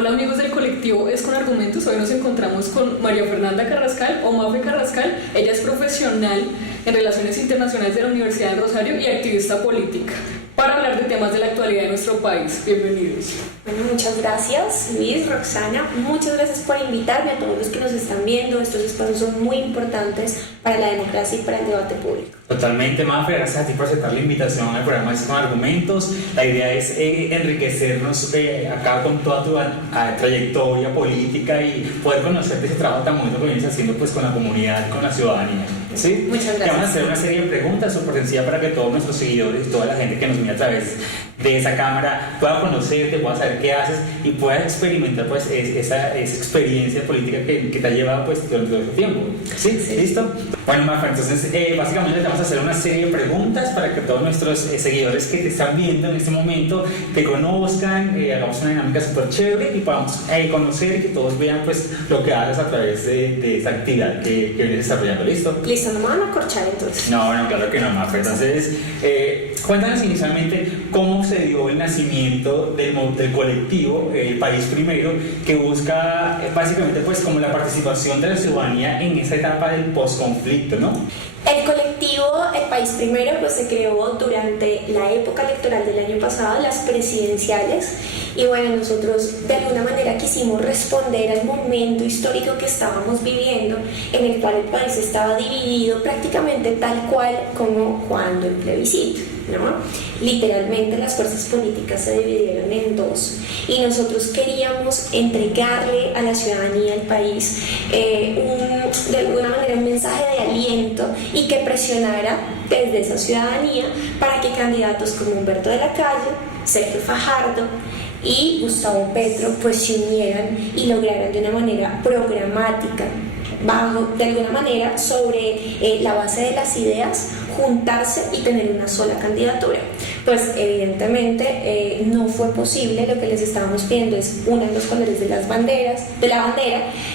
Hola amigos del colectivo Es con Argumentos. Hoy nos encontramos con María Fernanda Carrascal o Mafe Carrascal. Ella es profesional en Relaciones Internacionales de la Universidad del Rosario y activista política, para hablar de temas de la actualidad de nuestro país. Bienvenidos. Bueno, muchas gracias Luis, Roxana, muchas gracias por invitarme, a todos los que nos están viendo. Estos espacios son muy importantes para la democracia y para el debate público. Totalmente, Mafe, gracias a ti por aceptar la invitación al programa Es con Argumentos. La idea es enriquecernos acá con toda tu trayectoria política y poder conocerte ese trabajo tan bonito que vienes haciendo pues con la comunidad, con la ciudadanía. ¿Sí? Muchas gracias. Te vamos a hacer una serie de preguntas súper sencillas para que todos nuestros seguidores y toda la gente que nos mira a través de esa cámara pueda conocerte, pueda saber qué haces y pueda experimentar pues esa experiencia política que te ha llevado pues durante todo este tiempo. ¿Sí? Sí. ¿Listo? Bueno, Mafe, entonces básicamente te vamos a hacer una serie de preguntas para que todos nuestros seguidores que te están viendo en este momento te conozcan, hagamos una dinámica súper chévere y podamos conocer y que todos vean pues lo que haces a través de esa actividad que vienes desarrollando. ¿Listo? Listo, no me van a corchar entonces. No, claro que no, Mafe. Entonces, cuéntanos inicialmente cómo se dio el nacimiento del colectivo El País Primero, que busca básicamente pues como la participación de la ciudadanía en esa etapa del posconflicto, ¿no? El colectivo El País Primero pues se creó durante la época electoral del año pasado, las presidenciales, y bueno, nosotros de alguna manera quisimos responder al momento histórico que estábamos viviendo, en el cual el país estaba dividido prácticamente tal cual como cuando el plebiscito, ¿no? Literalmente las fuerzas políticas se dividieron en dos y nosotros queríamos entregarle a la ciudadanía del país de alguna manera un mensaje de aliento y que presionara desde esa ciudadanía para que candidatos como Humberto de la Calle, Sergio Fajardo y Gustavo Petro pues se unieran y lograran de una manera programática, de alguna manera sobre la base de las ideas, juntarse y tener una sola candidatura. Pues evidentemente no fue posible. Lo que les estábamos pidiendo es uno de los colores de la bandera,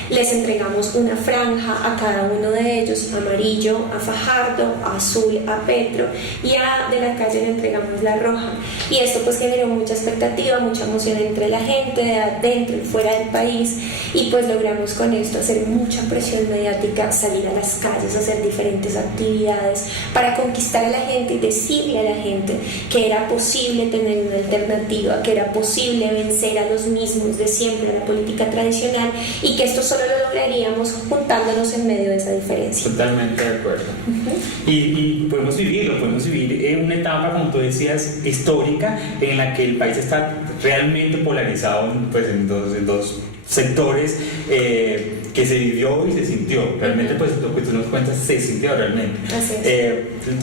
les entregamos una franja a cada uno de ellos, amarillo a Fajardo, azul a Petro y a De la Calle le entregamos la roja, y esto pues generó mucha expectativa, mucha emoción entre la gente de adentro y fuera del país, y pues logramos con esto hacer mucha presión mediática, salir a las calles, hacer diferentes actividades para conquistar a la gente y decirle a la gente que era posible tener una alternativa, que era posible vencer a los mismos de siempre, a la política tradicional, y que esto solo lo lograríamos juntándonos en medio de esa diferencia. Totalmente de acuerdo. Y podemos vivir en una etapa, como tú decías, histórica, en la que el país está realmente polarizado pues, en dos sectores que se vivió y se sintió. Realmente, pues lo que tú nos cuentas se sintió realmente. Así es.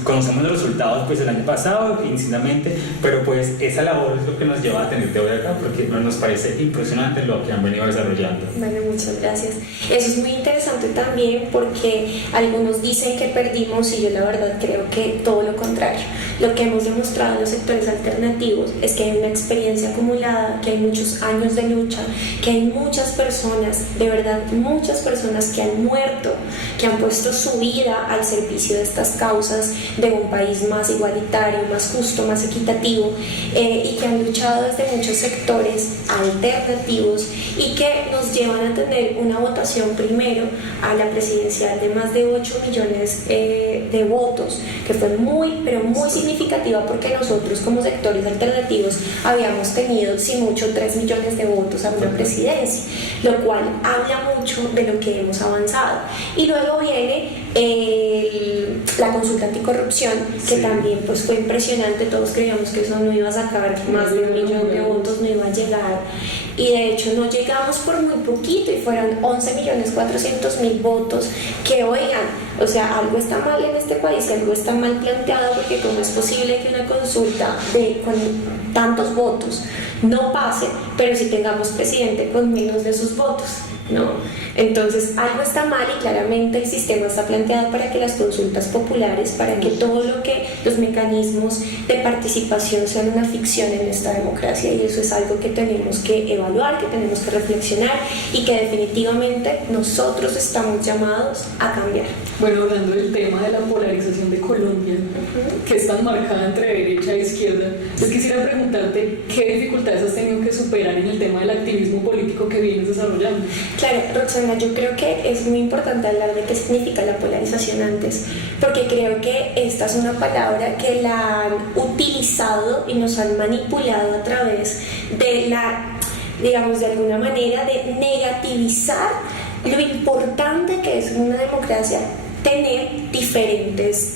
Conocemos los resultados pues el año pasado, inicialmente, pero pues esa labor es lo que nos lleva a tenerte hoy acá, porque nos parece impresionante lo que han venido desarrollando. Bueno, muchas gracias. Eso es muy interesante también porque algunos dicen que perdimos y yo la verdad creo que todo lo contrario. Lo que hemos demostrado en los sectores alternativos es que hay una experiencia acumulada, que hay muchos años de lucha, que hay muchas personas, de verdad muchas personas que han muerto, que han puesto su vida al servicio de estas causas, de un país más igualitario, más justo, más equitativo, y que han luchado desde muchos sectores alternativos y que nos llevan a tener una votación primero a la presidencial de más de 8 millones de votos, que fue muy, pero muy significativa, porque nosotros como sectores alternativos habíamos tenido, si mucho, 3 millones de votos a una presidencia, lo cual habla mucho de lo que hemos avanzado. Y luego viene la consulta anticorrupción, que sí, también pues fue impresionante. Todos creíamos que eso no iba a sacar más de 1 millón de votos, no iba a llegar, y de hecho no llegamos por muy poquito y fueron 11.400.000 votos, que oigan, o sea, algo está mal en este país, algo está mal planteado, porque cómo es posible que una consulta con tantos votos no pase, pero si tengamos presidente con menos de esos votos, ¿no? Entonces algo está mal, y claramente el sistema está planteado para que las consultas populares, para que todo lo que los mecanismos de participación sean una ficción en esta democracia, y eso es algo que tenemos que evaluar, que tenemos que reflexionar y que definitivamente nosotros estamos llamados a cambiar. Bueno, hablando del tema de la polarización de Colombia, que es tan marcada entre derecha e izquierda, Yo quisiera preguntarte qué dificultades has tenido que superar en el tema del activismo político que vienes desarrollando. Claro, Roxana, yo creo que es muy importante hablar de qué significa la polarización antes, porque creo que esta es una palabra que la han utilizado y nos han manipulado a través de la, digamos, de alguna manera de negativizar lo importante que es en una democracia tener diferentes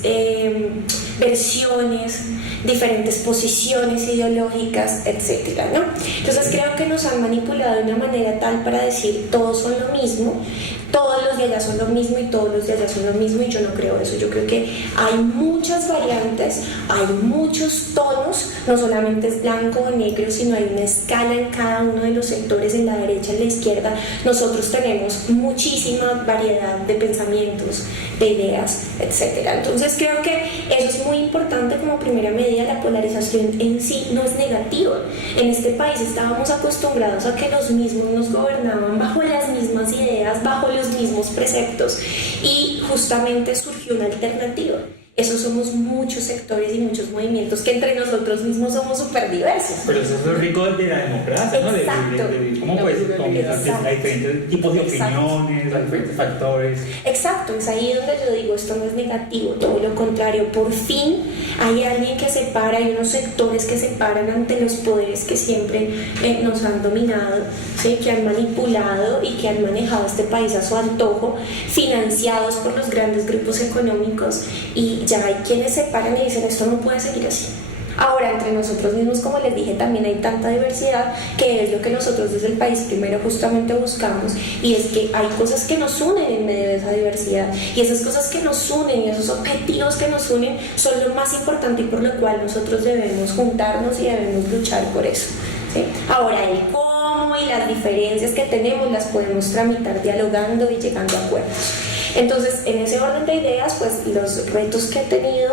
versiones, diferentes posiciones ideológicas, etcétera, ¿no? Entonces creo que nos han manipulado de una manera tal para decir todos son lo mismo, todos los de allá son lo mismo y todos los de allá son lo mismo, y yo no creo eso. Yo creo que hay muchas variantes, hay muchos tonos, no solamente es blanco o negro, sino hay una escala en cada uno de los sectores, en la derecha, en la izquierda. Nosotros tenemos muchísima variedad de pensamientos, de ideas, etcétera. Entonces creo que eso es muy importante como primera medida. La polarización en sí no es negativa. En este país estábamos acostumbrados a que los mismos nos gobernaban bajo las mismas ideas, bajo los mismos preceptos, y justamente surgió una alternativa. Eso somos muchos sectores y muchos movimientos que entre nosotros mismos somos súper diversos. Pero eso es lo rico de la democracia, ¿no? Exacto. De cómo pues hay diferentes tipos de opiniones, hay diferentes factores. Exacto, es ahí donde yo digo, esto no es negativo, todo lo contrario. Por fin hay alguien que separa, hay unos sectores que separan ante los poderes que siempre nos han dominado, ¿sí? Que han manipulado y que han manejado este país a su antojo, financiados por los grandes grupos económicos, y ya hay quienes se paran y dicen esto no puede seguir así. Ahora, entre nosotros mismos, como les dije, también hay tanta diversidad, que es lo que nosotros desde el país primero justamente buscamos, y es que hay cosas que nos unen en medio de esa diversidad, y esas cosas que nos unen y esos objetivos que nos unen son lo más importante, y por lo cual nosotros debemos juntarnos y debemos luchar por eso, ¿sí? Ahora, el cómo y las diferencias que tenemos las podemos tramitar dialogando y llegando a acuerdos. Entonces, en ese orden de ideas, pues los retos que he tenido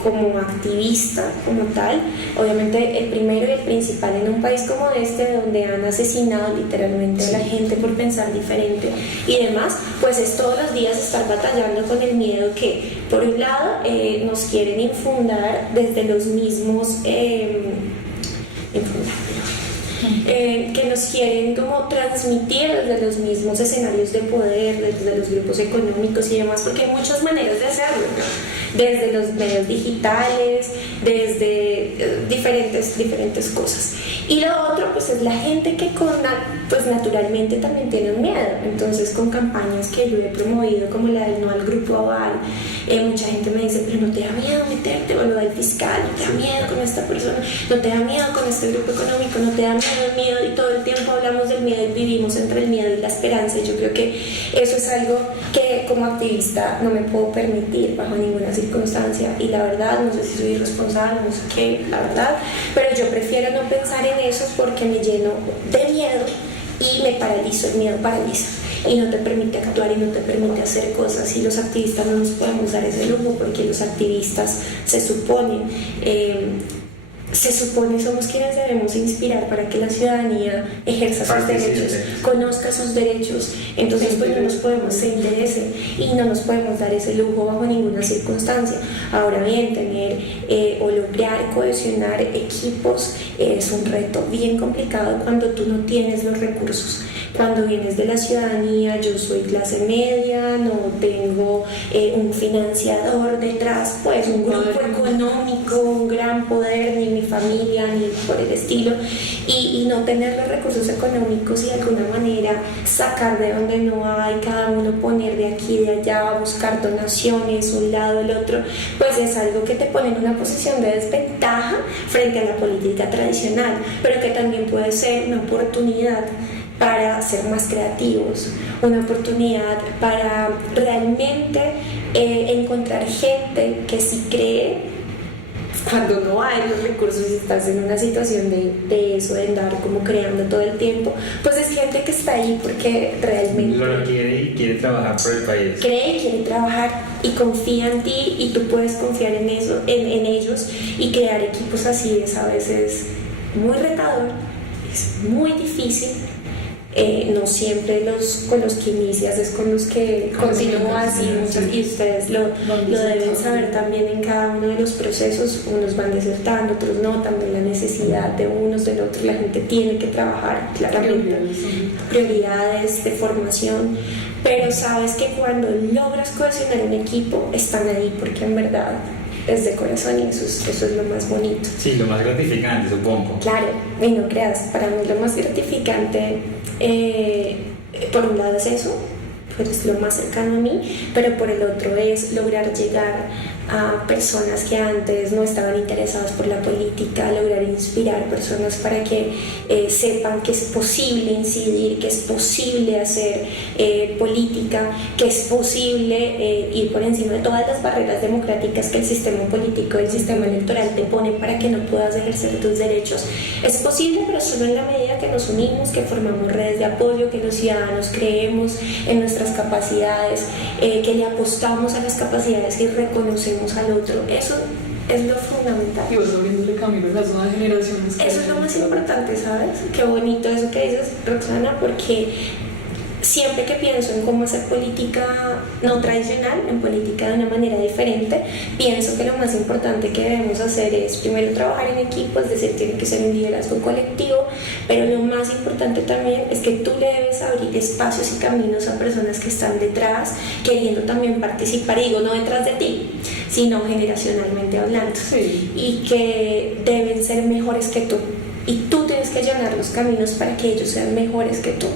como activista, como tal, obviamente el primero y el principal en un país como este, donde han asesinado literalmente a la gente por pensar diferente y demás, pues es todos los días estar batallando con el miedo que, por un lado, nos quieren infundar desde los mismos... que nos quieren como transmitir desde los mismos escenarios de poder, desde los grupos económicos y demás, porque hay muchas maneras de hacerlo, ¿no? Desde los medios digitales, desde diferentes cosas. Y lo otro, pues es la gente que pues naturalmente también tiene un miedo. Entonces, con campañas que yo he promovido, como la del No al Grupo Aval, mucha gente me dice, pero no te da miedo meterte, o lo del fiscal, no te da miedo con esta persona, no te da miedo con este grupo económico, no te da miedo, y todo el tiempo hablamos del miedo y vivimos entre el miedo y la esperanza. Y yo creo que eso es algo que como activista no me puedo permitir bajo ninguna circunstancia, y la verdad, no sé si soy irresponsable, no sé qué, la verdad, pero yo prefiero no pensar en eso porque me lleno de miedo y me paralizo. El miedo paraliza y no te permite actuar y no te permite hacer cosas, y los activistas no nos podemos dar ese lujo, porque los activistas se supone somos quienes debemos inspirar para que la ciudadanía ejerza sus derechos, conozca sus derechos. Entonces pues no nos podemos sentir ese, y no nos podemos dar ese lujo bajo ninguna circunstancia. Ahora bien, tener o lograr cohesionar equipos es un reto bien complicado cuando tú no tienes los recursos. Cuando vienes de la ciudadanía, yo soy clase media, no tengo un financiador detrás, pues un grupo económico, un gran poder, ni mi familia, ni por el estilo, y no tener los recursos económicos y de alguna manera sacar de donde no hay, cada uno poner de aquí, de allá, buscar donaciones, un lado, el otro, pues es algo que te pone en una posición de desventaja frente a la política tradicional, pero que también puede ser una oportunidad para ser más creativos, una oportunidad para realmente encontrar gente que sí cree cuando no hay los recursos y estás en una situación de eso, de andar como creando todo el tiempo. Pues es gente que está ahí porque realmente lo quiere y quiere trabajar por el país. Cree y quiere trabajar y confía en ti, y tú puedes confiar en eso, en ellos, y crear equipos así es a veces muy retador, es muy difícil, no siempre con los que inicias es con los que continúas y ustedes lo deben saber también en cada uno de los procesos. Unos van desertando, otros no, también la necesidad de unos, del otro. La gente tiene que trabajar claramente, prioridades de formación, pero sabes que cuando logras cohesionar un equipo están ahí porque en verdad es de corazón y eso es lo más bonito. Sí, lo más gratificante, supongo. Claro, y no creas, para mí lo más gratificante, por un lado es eso, pues es lo más cercano a mí, pero por el otro es lograr llegar a personas que antes no estaban interesadas por la política, lograr inspirar personas para que sepan que es posible incidir, que es posible hacer política, que es posible ir por encima de todas las barreras democráticas que el sistema político, el sistema electoral te pone para que no puedas ejercer tus derechos. Es posible, pero solo en la medida que nos unimos, que formamos redes de apoyo, que los ciudadanos creemos en nuestras capacidades, que le apostamos a las capacidades y reconocemos al otro. Eso es lo fundamental. Y vos abriéndole camino a las nuevas generaciones. Eso es lo más importante, ¿sabes? Qué bonito eso que dices, Roxana, porque siempre que pienso en cómo hacer política no tradicional, en política de una manera diferente, pienso que lo más importante que debemos hacer es primero trabajar en equipo, es decir, tiene que ser un liderazgo colectivo, pero lo más importante también es que tú le debes abrir espacios y caminos a personas que están detrás, queriendo también participar, y digo, no detrás de ti, sino generacionalmente hablando, sí, y que deben ser mejores que tú, y tú tienes que llenar los caminos para que ellos sean mejores que tú.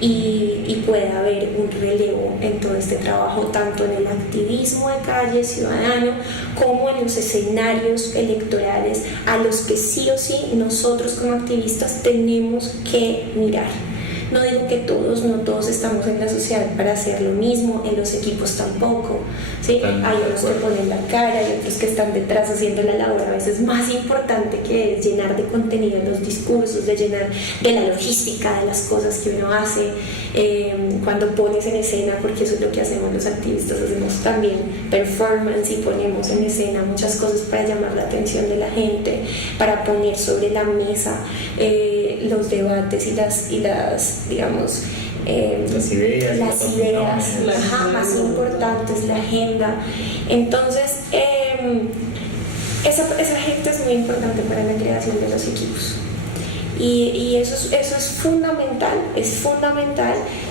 Y pueda haber un relevo en todo este trabajo, tanto en el activismo de calle ciudadano como en los escenarios electorales a los que sí o sí nosotros como activistas tenemos que mirar. No digo que todos, no todos estamos en la sociedad para hacer lo mismo, en los equipos tampoco, ¿sí? Hay unos que ponen la cara, hay otros que están detrás haciendo la labor a veces más importante, que es llenar de contenido los discursos, de llenar de la logística de las cosas que uno hace, cuando pones en escena, porque eso es lo que hacemos los activistas, hacemos también performance y ponemos en escena muchas cosas para llamar la atención de la gente, para poner sobre la mesa los debates y las digamos, las ideas más importantes, la agenda. Entonces, esa gente es muy importante para la creación de los equipos. Y eso es fundamental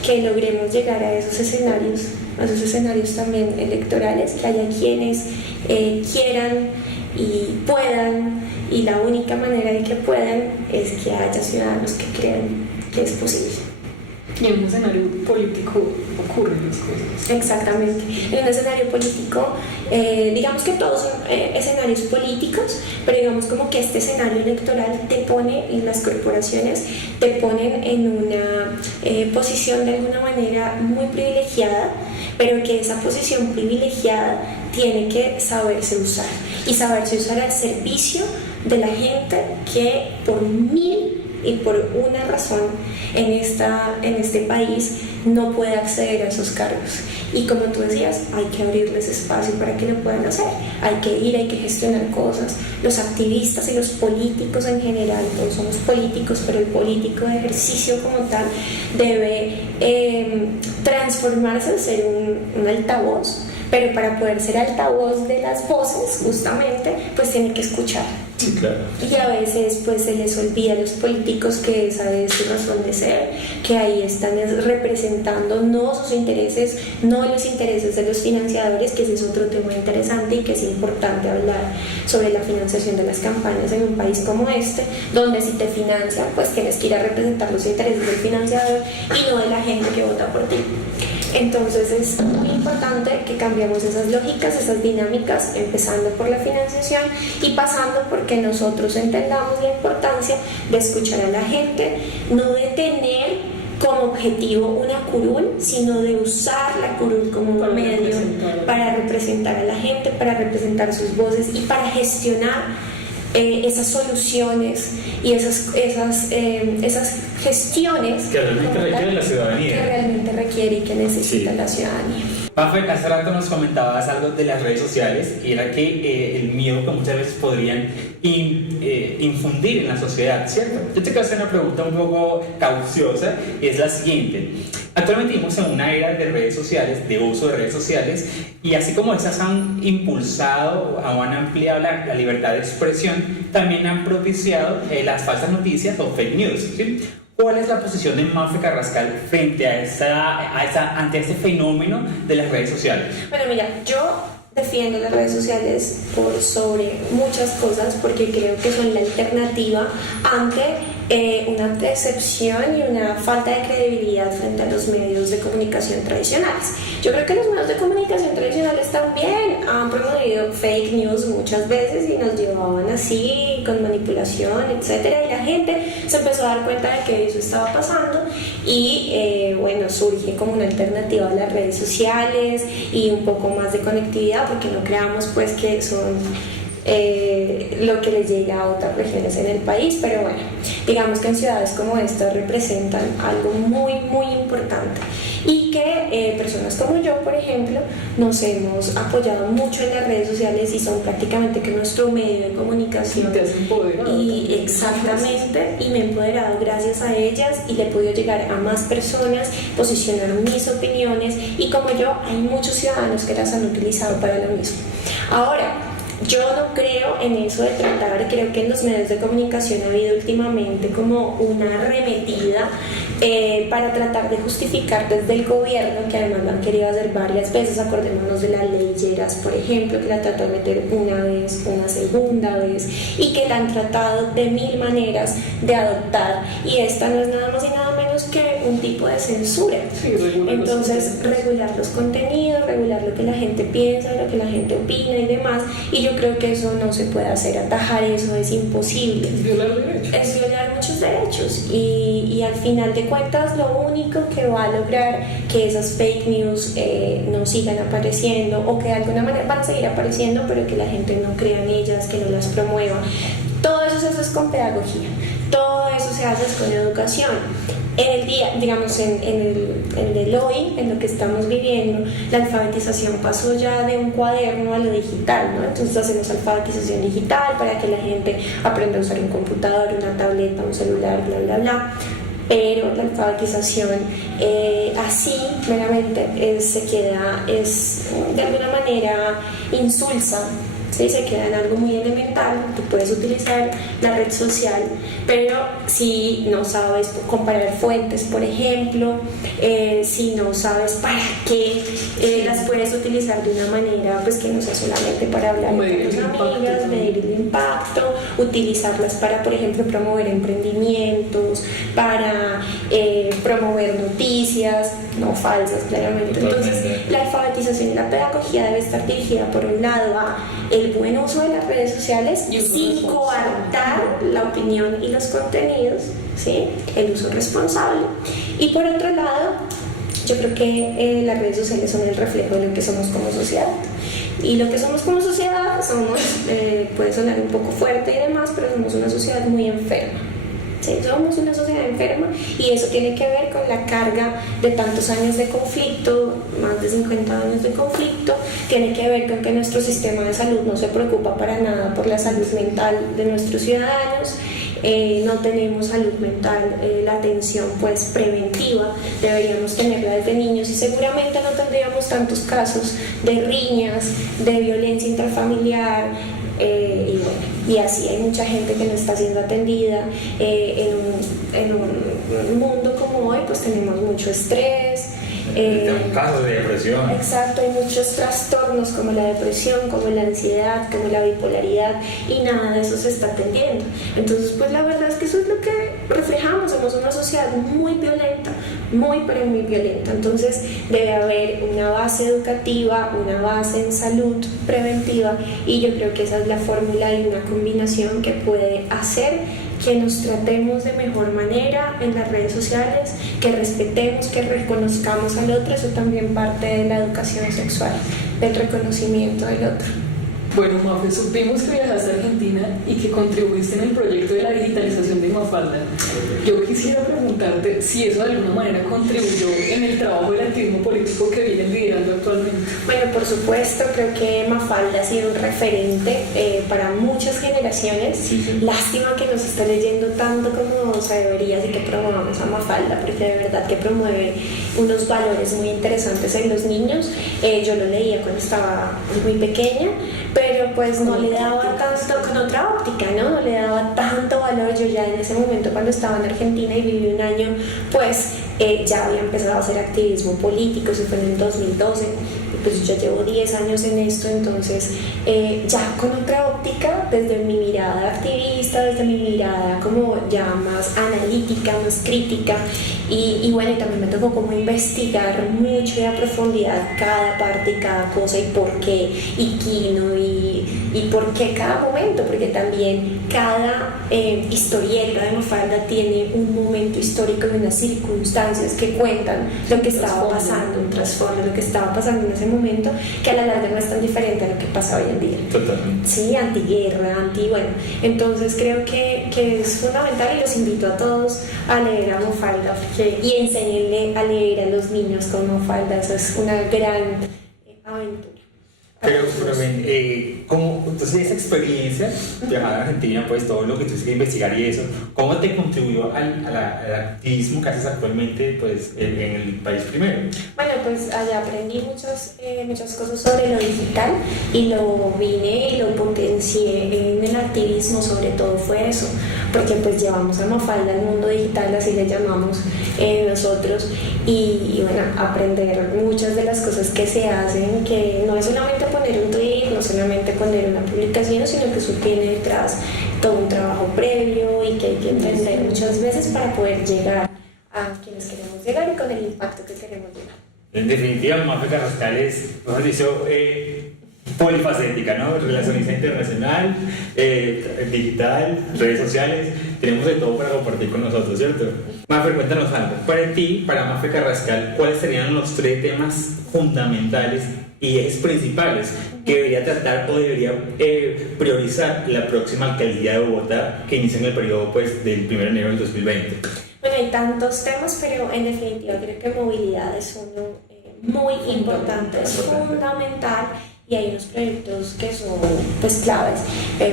que logremos llegar a esos escenarios también electorales, que haya quienes quieran y puedan, y la única manera de que puedan es que haya ciudadanos que crean que es posible. Y en un escenario político ocurren las cosas. Exactamente. En un escenario político, digamos que todos son escenarios políticos, pero digamos como que este escenario electoral te pone, y las corporaciones te ponen en una posición de alguna manera muy privilegiada, pero que esa posición privilegiada tiene que saberse usar, y saberse usar al servicio de la gente que por mil y por una razón en este país no puede acceder a esos cargos. Y como tú decías, hay que abrirles espacio para que lo puedan hacer. Hay que ir, hay que gestionar cosas. Los activistas y los políticos en general, todos somos políticos, pero el político de ejercicio como tal debe transformarse en ser un altavoz. Pero para poder ser altavoz de las voces, justamente, pues tiene que escuchar. Sí, claro. Y a veces pues se les olvida a los políticos que esa es su razón de ser, que ahí están representando no sus intereses, no los intereses de los financiadores, que ese es otro tema interesante y que es importante hablar sobre la financiación de las campañas en un país como este, donde si te financian, pues tienes que ir a representar los intereses del financiador y no de la gente que vota por ti. Entonces es muy importante que cambiemos esas lógicas, esas dinámicas, empezando por la financiación y pasando porque nosotros entendamos la importancia de escuchar a la gente, no de tener como objetivo una curul, sino de usar la curul como un medio para representar a la gente, para representar sus voces y para gestionar esas soluciones y esas gestiones que realmente requiere la ciudadanía. Que realmente requiere y que necesita la ciudadanía. Mafe, hace rato nos comentabas algo de las redes sociales y era que el miedo que muchas veces podrían infundir en la sociedad, ¿cierto? Yo te quiero hacer una pregunta un poco cauciosa y es la siguiente. Actualmente vivimos en una era de redes sociales, de uso de redes sociales, y así como estas han impulsado o han ampliado la libertad de expresión, también han propiciado las falsas noticias o fake news, ¿sí? ¿Cuál es la posición de Mafe Carrascal frente ante este fenómeno de las redes sociales? Bueno, mira, yo defiendo las redes sociales por sobre muchas cosas porque creo que son la alternativa ante una decepción y una falta de credibilidad frente a los medios de comunicación tradicionales. Yo creo que los medios de comunicación tradicionales también han promovido fake news muchas veces y nos llevaban así con manipulación, etcétera, y la gente se empezó a dar cuenta de que eso estaba pasando y bueno, surge como una alternativa a las redes sociales y un poco más de conectividad, porque no creamos pues que son lo que les llega a otras regiones en el país, pero bueno, digamos que en ciudades como esta representan algo muy importante y que personas como yo, por ejemplo, nos hemos apoyado mucho en las redes sociales y son prácticamente que nuestro medio de comunicación. Y te has empoderado. Y exactamente, y me he empoderado gracias a ellas y le he podido llegar a más personas, posicionar mis opiniones, y como yo, hay muchos ciudadanos que las han utilizado para lo mismo. Ahora, yo no creo en eso de tratar, creo que en los medios de comunicación ha habido últimamente como una arremetida para tratar de justificar desde el gobierno, que además lo han querido hacer varias veces. Acordémonos de la ley Lleras, por ejemplo, que la trató de meter una vez, una segunda vez, y que la han tratado de mil maneras de adoptar, y esta no es nada más y nada menos que un tipo de censura. Sí, entonces regular los contenidos, regular lo que la gente piensa, lo que la gente opina y demás, y yo creo que eso no se puede hacer, atajar eso es imposible. Violar derechos. Es violar muchos derechos, y al final de cuentas lo único que va a lograr que esas fake news no sigan apareciendo, o que de alguna manera van a seguir apareciendo pero que la gente no crea en ellas, que no las promueva, todo eso se hace con pedagogía, todo eso se hace con educación. En el día, digamos, en el hoy, en lo que estamos viviendo, la alfabetización pasó ya de un cuaderno a lo digital, ¿no? Entonces hacemos alfabetización digital para que la gente aprenda a usar un computador, una tableta, un celular, bla, bla, bla. Pero la alfabetización así meramente se queda, es de alguna manera insulsa, ¿sí? Se queda en algo muy elemental. Tú puedes utilizar la red social, pero si no sabes comparar fuentes, por ejemplo, si no sabes para qué las puedes utilizar de una manera pues que no sea solamente para hablar con tus amigas, medir el impacto, utilizarlas para, por ejemplo, promover emprendimientos, para promover noticias no falsas, claramente. Entonces, la alfabetización y la pedagogía debe estar dirigida por un lado a el buen uso de las redes sociales sin coartar la opinión y los contenidos, ¿sí? El uso responsable, y por otro lado yo creo que las redes sociales son el reflejo de lo que somos como sociedad, y lo que somos como sociedad somos, puede sonar un poco fuerte y demás, pero somos una sociedad muy enferma. Sí, somos una sociedad enferma, y eso tiene que ver con la carga de tantos años de conflicto, más de 50 años de conflicto, tiene que ver con que nuestro sistema de salud no se preocupa para nada por la salud mental de nuestros ciudadanos. No tenemos salud mental, la atención pues preventiva deberíamos tenerla desde niños, y seguramente no tendríamos tantos casos de riñas, de violencia intrafamiliar, y bueno, y así hay mucha gente que no está siendo atendida. En un mundo como hoy pues tenemos mucho estrés, un caso de depresión. Exacto, hay muchos trastornos como la depresión, como la ansiedad, como la bipolaridad, y nada de eso se está atendiendo. Entonces pues la verdad es que eso es lo que reflejamos, somos una sociedad muy violenta, pero muy violenta. Entonces debe haber una base educativa, una base en salud preventiva, y yo creo que esa es la fórmula de una combinación que puede hacer que nos tratemos de mejor manera en las redes sociales, que respetemos, que reconozcamos al otro. Eso también parte de la educación sexual, del reconocimiento del otro. Bueno, Mafe, supimos que viajaste a Argentina y que contribuiste en el proyecto de la digitalización de IMAFAD. Mafalda, yo quisiera preguntarte si eso de alguna manera contribuyó en el trabajo del activismo político que vienen liderando actualmente. Bueno, por supuesto, creo que Mafalda ha sido un referente para muchas generaciones. Sí. Lástima que no se está leyendo tanto como se debería, así que promovamos a Mafalda, porque de verdad que promueve unos valores muy interesantes en los niños. Yo lo leía cuando estaba muy pequeña, pero pues no le daba tanto, con otra óptica, ¿no? No le daba tanto valor. Yo ya en ese momento, cuando estaba en Argentina y viví un año, pues ya había empezado a hacer activismo político. Eso fue en el 2012, pues yo ya llevo 10 años en esto, entonces ya con otra óptica, desde mi mirada activista, desde mi mirada como ya más analítica, más crítica, y bueno, y también me tocó como investigar mucho y a profundidad cada parte y cada cosa, y por qué, y Quino, y por qué cada momento, porque también cada historieta de Mafalda tiene un momento histórico y unas circunstancias que cuentan lo que estaba pasando, un trasfondo, lo que estaba pasando en ese momento, que a la larga no es tan diferente a lo que pasa hoy en día. Totalmente. Sí, antiguerra, bueno, entonces creo que es fundamental, y los invito a todos a leer a Mafalda y enséñenle a leer a los niños con Mafalda. Eso es una gran aventura. Pero ven, ¿cómo, entonces esa experiencia, viajar a Argentina, pues todo lo que tú hiciste investigar y eso, ¿cómo te contribuyó al activismo que haces actualmente pues, en el país primero? Bueno, pues allá aprendí muchas cosas sobre lo digital, y lo vine y lo potencié en el activismo. Sobre todo fue eso, porque pues llevamos a Mafalda al mundo digital, así le llamamos nosotros, y bueno, aprender muchas de las cosas que se hacen, que no es solamente poner un tweet, no solamente poner una publicación, sino que eso tiene detrás todo un trabajo previo, y que hay que entender muchas veces para poder llegar a quienes queremos llegar y con el impacto que queremos llegar. En definitiva, Mafe Carrascal es, mejor dicho, polifacética, ¿no? Relacionista internacional, digital, redes sociales, tenemos de todo para compartir con nosotros, ¿cierto? Mafe, cuéntanos algo. Para ti, para Mafe Carrascal, ¿cuáles serían los 3 temas fundamentales y ejes principales que debería tratar o debería priorizar la próxima alcaldía de Bogotá, que inicia en el periodo pues, del 1 de enero del 2020? Bueno, hay tantos temas, pero en definitiva creo que movilidad es uno muy importante, es fundamental, y hay unos proyectos que son pues claves,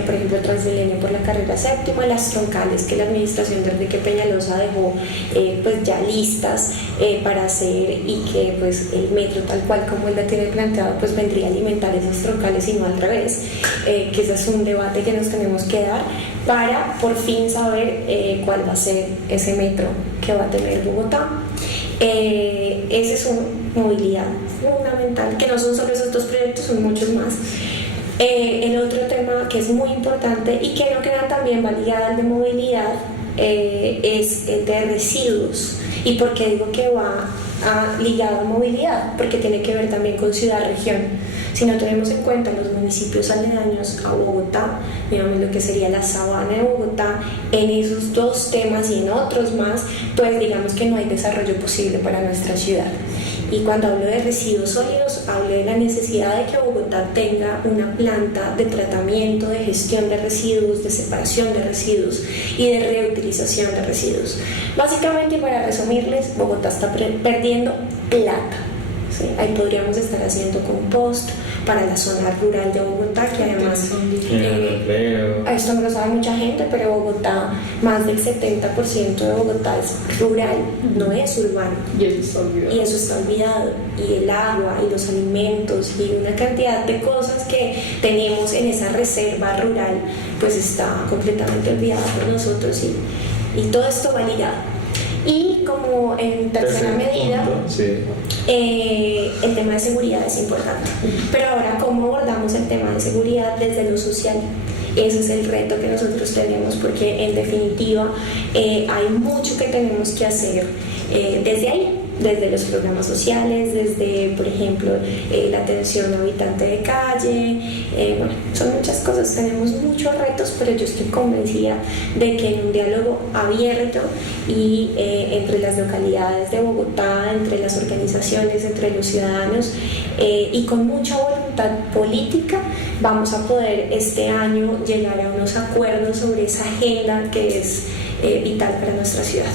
por ejemplo el Transmilenio por la carrera séptima, las troncales que la administración de Enrique Peñalosa dejó pues ya listas para hacer, y que pues el metro tal cual como él la tiene planteado pues vendría a alimentar esas troncales y no al revés, que ese es un debate que nos tenemos que dar para por fin saber cuál va a ser ese metro que va a tener Bogotá. Ese es una movilidad fundamental, que no son solo esos 2 proyectos, son muchos más. El otro tema que es muy importante y que no queda también va ligado al de movilidad es el de residuos. ¿Y por qué digo que va ligado a movilidad? Porque tiene que ver también con ciudad-región. Si no tenemos en cuenta los municipios aledaños a Bogotá, digamos lo que sería la sabana de Bogotá, en esos 2 temas y en otros más, pues digamos que no hay desarrollo posible para nuestra ciudad. Y cuando hablo de residuos sólidos, hablo de la necesidad de que Bogotá tenga una planta de tratamiento, de gestión de residuos, de separación de residuos y de reutilización de residuos. Básicamente, para resumirles, Bogotá está perdiendo plata. ¿Sí? Ahí podríamos estar haciendo compost para la zona rural de Bogotá, que además esto no lo sabe mucha gente, pero Bogotá, más del 70% de Bogotá es rural, no es urbano, Y eso está olvidado. Y el agua y los alimentos y una cantidad de cosas que tenemos en esa reserva rural pues está completamente olvidada por nosotros, y todo esto va ligado. Y como en tercera medida, el tema de seguridad es importante. Pero ahora, ¿cómo abordamos el tema de seguridad desde lo social? Ese es el reto que nosotros tenemos, porque en definitiva hay mucho que tenemos que hacer desde ahí, desde los programas sociales, desde, por ejemplo, la atención a habitante de calle. Bueno, son muchas cosas, tenemos muchos retos, pero yo estoy convencida de que en un diálogo abierto y entre las localidades de Bogotá, entre las organizaciones, entre los ciudadanos, y con mucha voluntad política, vamos a poder este año llegar a unos acuerdos sobre esa agenda que es vital para nuestra ciudad.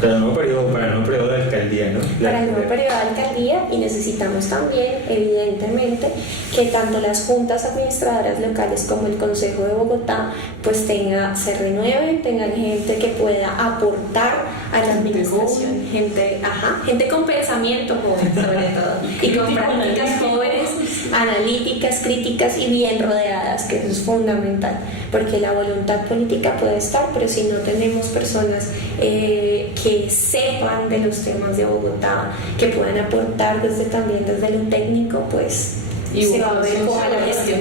Para el nuevo periodo de alcaldía, ¿no? Para el nuevo periodo de alcaldía, y necesitamos también, evidentemente, que tanto las juntas administradoras locales como el Consejo de Bogotá pues se renueven, tengan gente que pueda aportar a la administración, gente con pensamiento joven sobre todo, y con prácticas jóvenes, analíticas, críticas y bien rodeadas, que eso es fundamental, porque la voluntad política puede estar, pero si no tenemos personas que sepan de los temas de Bogotá, que puedan aportar también desde lo técnico, pues y se va a ver coja la gestión.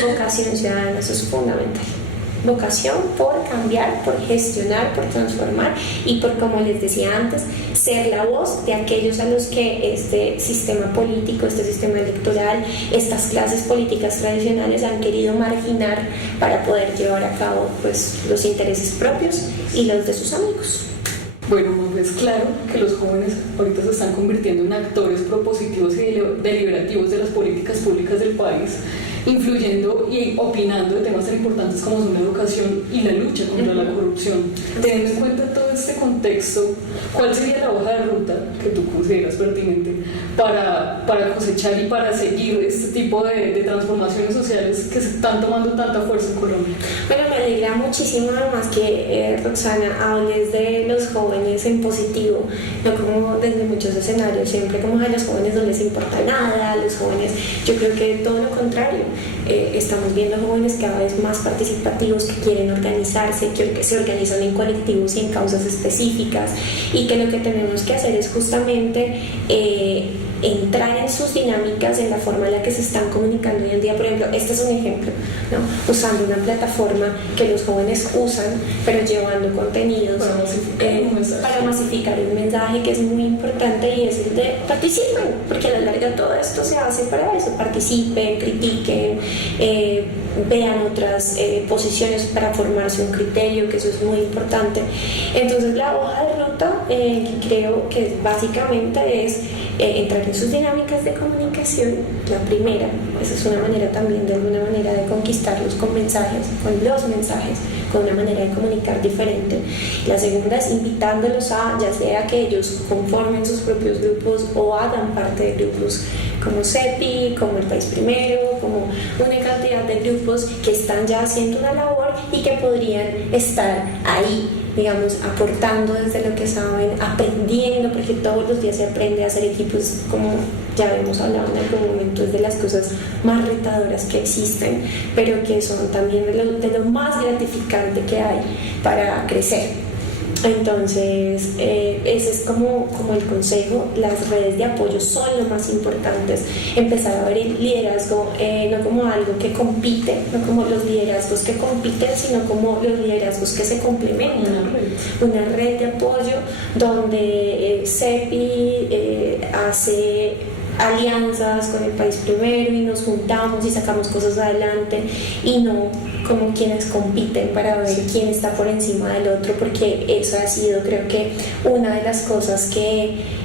Vocación ciudadana, eso es fundamental. Vocación por cambiar, por gestionar, por transformar y por, como les decía antes, ser la voz de aquellos a los que este sistema político, este sistema electoral, estas clases políticas tradicionales han querido marginar para poder llevar a cabo pues los intereses propios y los de sus amigos. Bueno, es claro que los jóvenes ahorita se están convirtiendo en actores propositivos y deliberativos de las políticas públicas del país, influyendo y opinando de temas tan importantes como son la educación y la lucha contra la corrupción. Teniendo en cuenta todo este contexto, ¿cuál sería la hoja de ruta que tú consideras pertinente para cosechar y para seguir este tipo de transformaciones sociales que se están tomando tanta fuerza en Colombia? Bueno, me alegra muchísimo además que Roxana hables de los jóvenes en positivo, no como desde muchos escenarios, siempre como a los jóvenes no les importa nada, a los jóvenes, yo creo que todo lo contrario, estamos viendo jóvenes cada vez más participativos que quieren organizarse, que se organizan en colectivos y en causas específicas, y que lo que tenemos que hacer es justamente entrar en sus dinámicas, en la forma en la que se están comunicando hoy en día. Por ejemplo, este es un ejemplo, ¿no? Usando una plataforma que los jóvenes usan, pero llevando contenidos para masificar un mensaje que es muy importante, y es el de participen, porque a la larga todo esto se hace para eso: participen, critiquen, vean otras posiciones para formarse un criterio, que eso es muy importante. Entonces la hoja de ruta creo que básicamente es entrar en sus dinámicas de comunicación. La primera, esa es una manera también, de alguna manera, de conquistarlos con mensajes, con una manera de comunicar diferente. La segunda es invitándolos a, ya sea que ellos conformen sus propios grupos o hagan parte de grupos como CEPI, como El País Primero, como una cantidad de grupos que están ya haciendo una labor y que podrían estar ahí, digamos, aportando desde lo que saben, aprendiendo, porque todos los días se aprende a hacer equipos, como ya hemos hablado en algún momento, es de las cosas más retadoras que existen, pero que son también de lo más gratificante que hay para crecer. Entonces, ese es como el consejo. Las redes de apoyo son lo más importantes. Empezar a ver el liderazgo no como algo que compite, no como los liderazgos que compiten, sino como los liderazgos que se complementan. Una red de apoyo donde CEPI hace alianzas con El País Primero y nos juntamos y sacamos cosas adelante, y no como quienes compiten para ver quién está por encima del otro, porque eso ha sido, creo que, una de las cosas que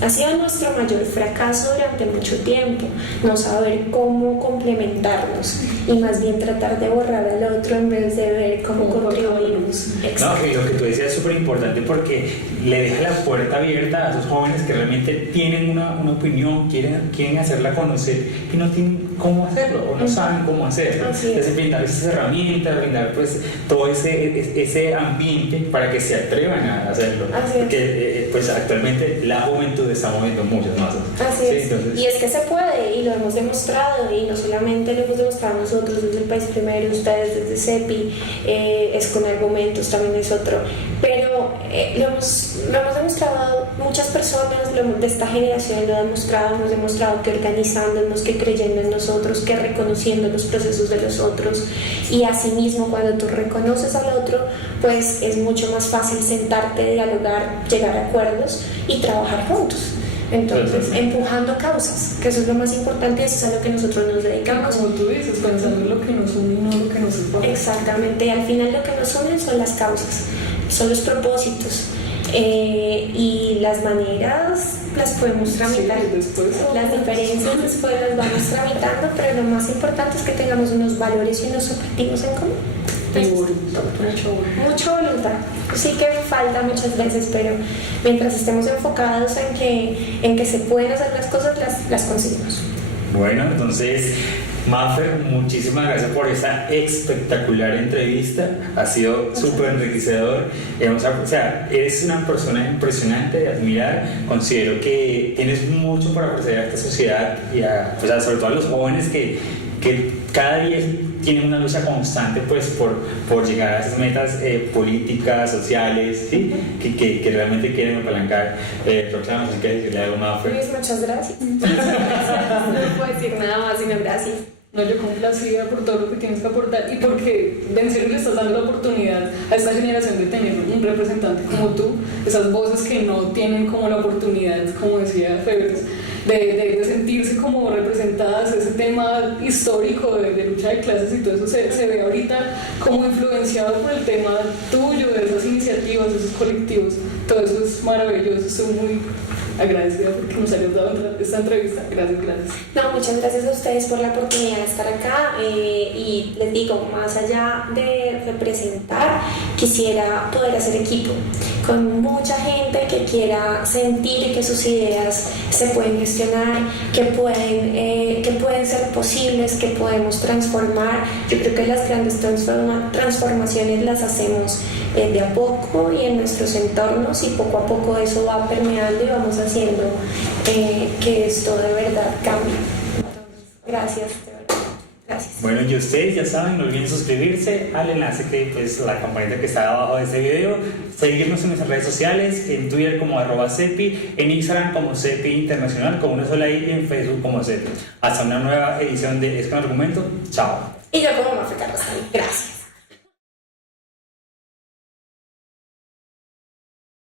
ha sido nuestro mayor fracaso durante mucho tiempo: no saber cómo complementarnos y más bien tratar de borrar al otro en vez de ver cómo contribuimos. No, que lo que tú decías es súper importante, porque le deja la puerta abierta a esos jóvenes que realmente tienen una opinión, quieren hacerla conocer y no tienen cómo hacerlo o no saben cómo hacerlo. Entonces, brindar esas herramientas, brindar pues todo ese ambiente para que se atrevan a hacerlo. Porque pues actualmente la juventud está moviendo muchas masas. Así es. Entonces, y es que se puede, y lo hemos demostrado, y no solamente lo hemos demostrado nosotros desde El País Primero, ustedes desde CEPI, es con argumentos, también es otro, pero lo hemos demostrado muchas personas de esta generación, hemos demostrado que organizándonos, que creyendo en nosotros, que reconociendo los procesos de los otros, y asimismo cuando tú reconoces al otro, pues es mucho más fácil sentarte, dialogar, llegar a acuerdos y trabajar juntos. Entonces, empujando causas, que eso es lo más importante, y eso es a lo que nosotros nos dedicamos. Como tú dices, pensando en lo que nos une y no lo que nos separa. Exactamente, y al final lo que nos une son las causas, son los propósitos, y las maneras las podemos tramitar, las diferencias después las vamos tramitando, pero lo más importante es que tengamos unos valores y unos objetivos en común. Mucha voluntad. Sí que falta muchas veces, pero mientras estemos enfocados en que se pueden hacer las cosas, las conseguimos. Bueno, entonces, Mafer, muchísimas gracias por esa espectacular entrevista. Ha sido súper enriquecedor. O sea, eres una persona impresionante de admirar. Considero que tienes mucho para ofrecer a esta sociedad y o sea, sobre todo a los jóvenes que cada día tienen una lucha constante pues por llegar a esas metas políticas, sociales, ¿sí? que realmente quieren apalancar. Roxana, ¿no quieres decirle algo más? Luis, muchas gracias. No puedo decir nada más sino gracias. No, yo complacida por todo lo que tienes que aportar y porque en serio le estás dando la oportunidad a esta generación de tener un representante como tú, esas voces que no tienen como la oportunidad, como decía Febres, de sentirse como representadas. Ese tema histórico de lucha de clases y todo eso se ve ahorita como influenciado por el tema tuyo, de esas iniciativas, de esos colectivos. Todo eso es maravilloso. Estoy muy agradecida porque nos hayas dado esta entrevista. Gracias. No, muchas gracias a ustedes por la oportunidad de estar acá y les digo, más allá de representar, quisiera poder hacer equipo con mucha gente que quiera sentir que sus ideas se pueden gestionar, que pueden ser posibles, que podemos transformar. Yo creo que las grandes transformaciones las hacemos de a poco y en nuestros entornos, y poco a poco eso va permeando y vamos haciendo que esto de verdad cambie. Entonces, gracias, de verdad. Gracias. Bueno, y ustedes ya saben, no olviden suscribirse al enlace que pues la campanita que está abajo de este video, seguirnos en nuestras redes sociales, en Twitter como @cepi, en Instagram como cepi internacional con una sola i, y en Facebook como cepi. Hasta una nueva edición de Es con Argumento. Chao. Y yo como Mafe Carrascal. Gracias.